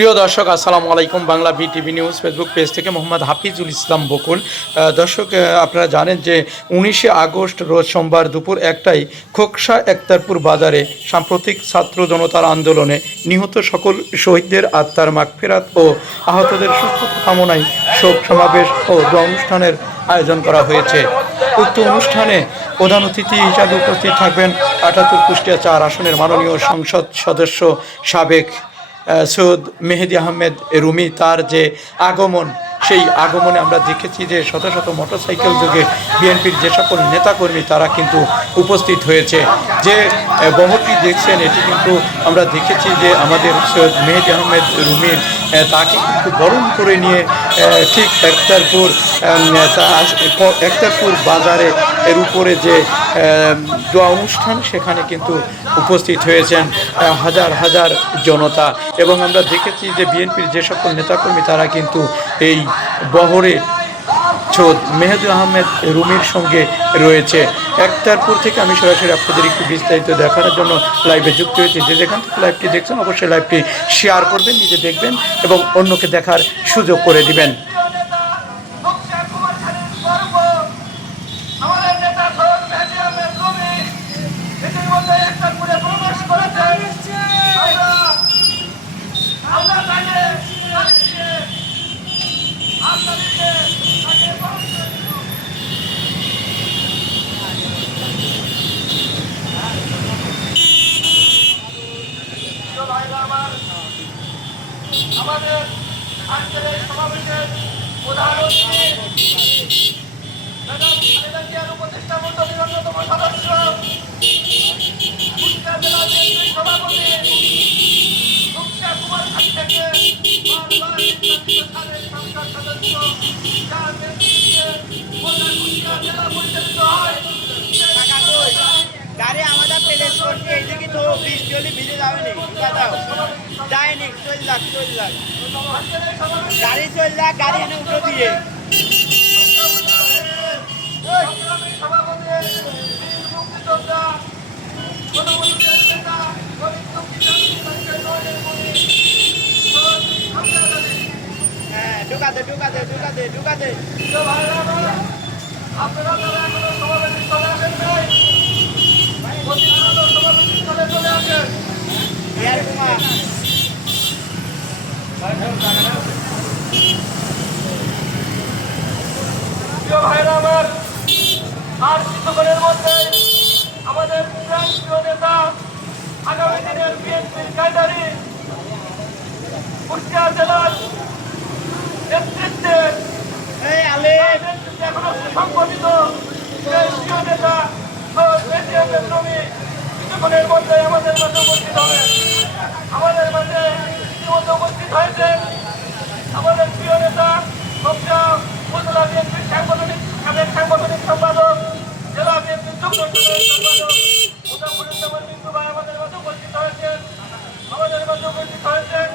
প্রিয় দর্শক, আসসালামু আলাইকুম। Bangla BTV news Facebook page থেকে মোহাম্মদ হাফিজুল ইসলাম বকুল। দর্শক, আপনারা জানেন যে 19শে আগস্ট রোজ সোমবার দুপুর একটায় খোকসা একতারপুর বাজারে সাম্প্রতিক ছাত্র জনতার আন্দোলনে নিহত সকল শহীদদের আত্মার মাগফিরাত ও আহতদের সুস্থতা কামনায় শোক সমাবেশ ও দোয়া অনুষ্ঠানের আয়োজন করা হয়েছে। উক্ত অনুষ্ঠানে প্রধান অতিথি হিসাবে উপস্থিত থাকবেন 78 কুষ্টিয়া 4 আসনের মাননীয় সংসদ সদস্য সাবেক সৈয়দ মেহেদি আহমেদ রুমি। তার যে আগমন, সেই আগমনে আমরা দেখেছি যে শত শত মোটরসাইকেল যোগে বিএনপির যে সকল নেতাকর্মী তারা কিন্তু উপস্থিত হয়েছে। যে বহরটি দেখছেন এটি কিন্তু আমরা দেখেছি যে আমাদের সৈয়দ মেহেদি আহমেদ রুমির তাকে কিন্তু বরণ করে নিয়ে ঠিক একতারপুর বাজারে এর উপরে যে দোয়া অনুষ্ঠান, সেখানে কিন্তু উপস্থিত হয়েছেন হাজার হাজার জনতা। এবং আমরা দেখেছি যে বিএনপির যে সকল নেতাকর্মী তারা কিন্তু এই বহরে সৈয়দ মেহেদি আহমেদ রুমির সঙ্গে রয়েছে। একতারপুর থেকে আমি সরাসরি আপনাদের একটু বিস্তারিত দেখানোর জন্য লাইভে যুক্ত হয়েছি। যে যেখান থেকে লাইভটি দেখছেন অবশ্যই লাইভটি শেয়ার করবেন, নিজে দেখবেন এবং অন্যকে দেখার সুযোগ করে দিবেন। আমাদের আজকের এই সমাবেশের প্রধান অতিথি ম্যাডাম খালেদা জিয়ার উপদেষ্টা মণ্ডলীর অন্যতম সদস্য, কুষ্টিয়া জেলা বিএনপির সভাপতি কুষ্টিয়া কুমারখালী থেকে বারবার নির্বাচিত সাবেক সংসদ সদস্য, যার নেতৃত্বে গোটা কুষ্টিয়া জেলা পরিচালিত হয়। গাড়ি আমাদের প্লেস করছে, এইদিকে তো বৃষ্টি হলে ভিজে যাবেনি, যায়নি, চল যাক গাড়ি চল যাক, গাড়ি এনে উঠে দিয়ে হ্যাঁ ঢুকাতে ঢুকাতে ঢুকাতে ঢুকাতে আপনারা যারা এখনো সমাবেশে চলে আসেন নাই, সমাবেশে চলে আসেন। ইয়ার কুমার প্রিয় ভাইরা আমার, আর কিছুক্ষণের মধ্যে আমাদের প্রিয় নেতা, আগামী দিনের বিএনপির ক্যাডারি, কুষ্টিয়া জেলার নেতৃত্বে এখনো সুসংগঠিত সেই প্রিয় নেতা মেহেদি আহমেদ রুমি কিছুক্ষণের মধ্যে আমাদের মাঝে উপস্থিত হবে। আমাদের মাঝে ইতিমধ্যে উপস্থিত হয়েছেন আমাদের প্রিয় নেতা খোকসা উপজেলা বিএনপির সাবেক সাংগঠনিক সম্পাদক, জেলা বিএনপির যুগ্ম সম্পাদক মুজাফফরুজ্জামান মিন্টু ভাই আমাদের মাঝে উপস্থিত হয়েছেন।